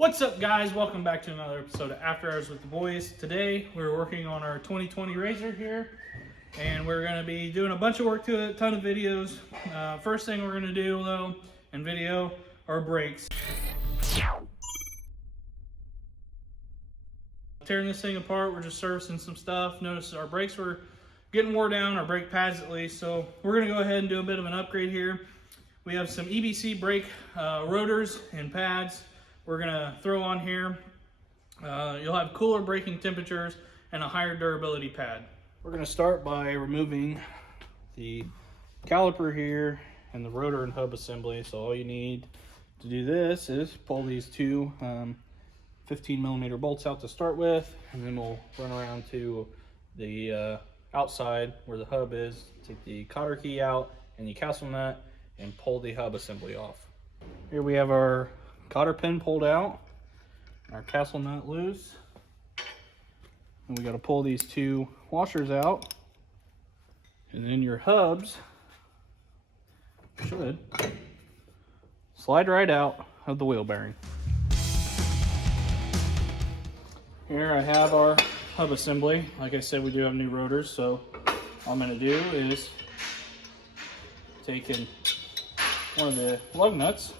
What's up, guys? Welcome back to another episode of After Hours with the Boys. Today we're working on our 2020 RZR here, and we're going to be doing a bunch of work to it, a ton of videos. First thing we're going to do though in video are brakes. Tearing this thing apart, we're just servicing some stuff. Notice our brakes were getting wore down, our brake pads at least, so we're going to go ahead and do a bit of an upgrade here. We have some EBC brake rotors and pads we're going to throw on here. You'll have cooler braking temperatures and a higher durability pad. We're going to start by removing the caliper here and the rotor and hub assembly. So all you need to do this is pull these two 15mm bolts out to start with, and then we'll run around to the outside where the hub is, take the cotter key out and the castle nut and pull the hub assembly off. Here we have our cotter pin pulled out, our castle nut loose, and we got to pull these two washers out, and then your hubs should slide right out of the wheel bearing. Here I have our hub assembly. Like I said, we do have new rotors, so all I'm going to do is take in one of the lug nuts,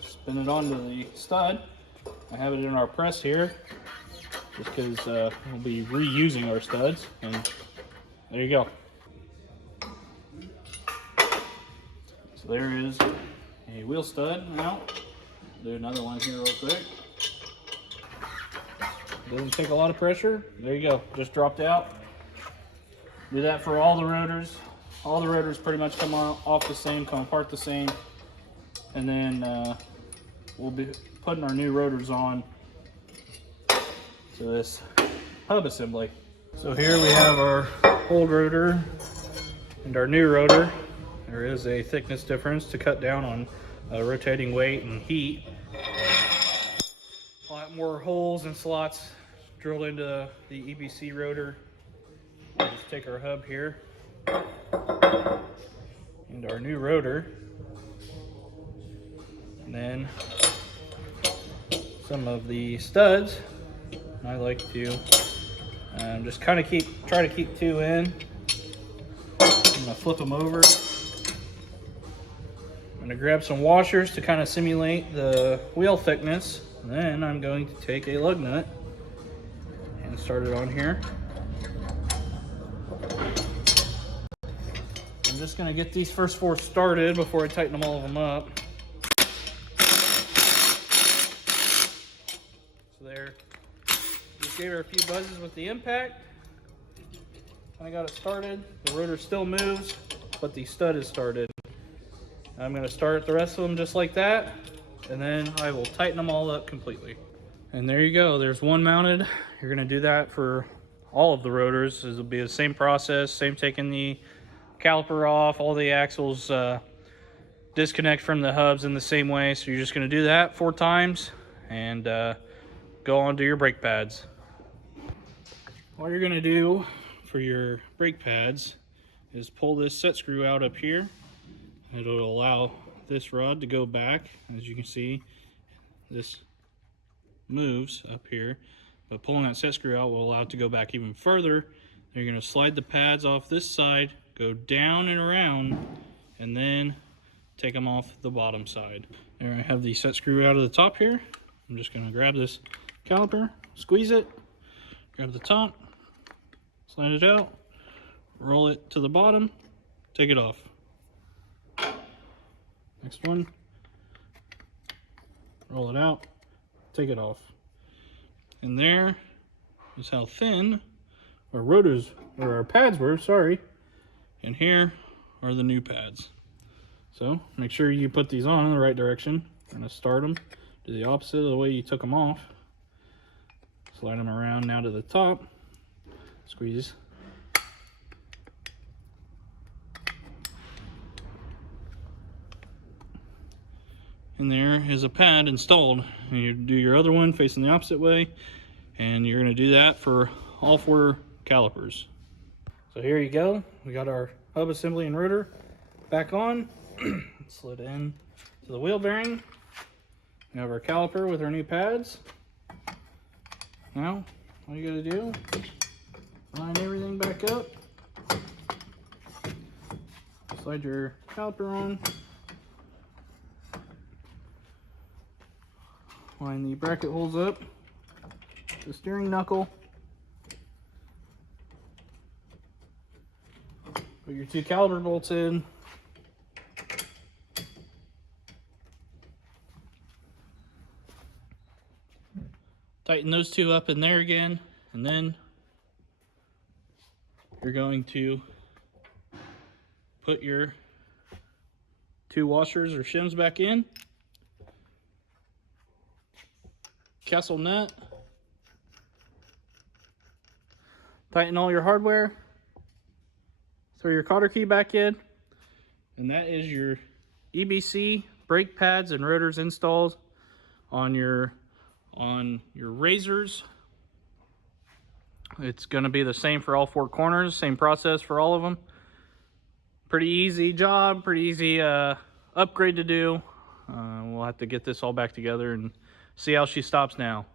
spin it onto the stud. I have it in our press here just because we'll be reusing our studs, and there you go. So there is a wheel stud out. Do another one here real quick. Doesn't take a lot of pressure. There you go, just dropped out. Do that for all the rotors. All the rotors pretty much come off the same, come apart the same, and then we'll be putting our new rotors on to this hub assembly. So here we have our old rotor and our new rotor. There is a thickness difference to cut down on rotating weight and heat. A lot more holes and slots drilled into the EBC rotor. We'll just take our hub here and our new rotor, and then some of the studs. I like to just kind of try to keep two in. I'm gonna flip them over. I'm gonna grab some washers to kind of simulate the wheel thickness. And then I'm going to take a lug nut and start it on here. I'm just gonna get these first four started before I tighten all of them up. There, just gave her a few buzzes with the impact. I got it started. The rotor still moves, but the stud is started. I'm going to start the rest of them just like that, and then I will tighten them all up completely. And there you go, there's one mounted. You're going to do that for all of the rotors. It'll be the same process, same taking the caliper off, all the axles disconnect from the hubs in the same way. So you're just going to do that 4 times and go on to your brake pads. All you're going to do for your brake pads is pull this set screw out up here. It'll allow this rod to go back. As you can see, this moves up here, but pulling that set screw out will allow it to go back even further. You're going to slide the pads off this side, go down and around, and then take them off the bottom side. There, I have the set screw out of the top here. I'm just going to grab this caliper, squeeze it, grab the top, slide it out, roll it to the bottom, take it off. Next one, roll it out, take it off. And there is how thin our rotors, or our pads were, sorry. And here are the new pads. So make sure you put these on in the right direction. I'm going to start them, do the opposite of the way you took them off. Slide them around now to the top, squeeze. And there is a pad installed. And you do your other one facing the opposite way, and you're going to do that for all 4 calipers. So here you go. We got our hub assembly and rotor back on. Slid in to the wheel bearing. We have our caliper with our new pads. Now, all you gotta do, line everything back up. Slide your caliper on. Line the bracket holes up. The steering knuckle. Put your 2 caliper bolts in. Tighten those 2 up in there again, and then you're going to put your 2 washers or shims back in. Castle nut. Tighten all your hardware. Throw your cotter key back in. And that is your EBC brake pads and rotors installs on your RZRs. It's going to be the same for all 4 corners, same process for all of them. Pretty easy job, pretty easy upgrade to do. We'll have to get this all back together and see how she stops now.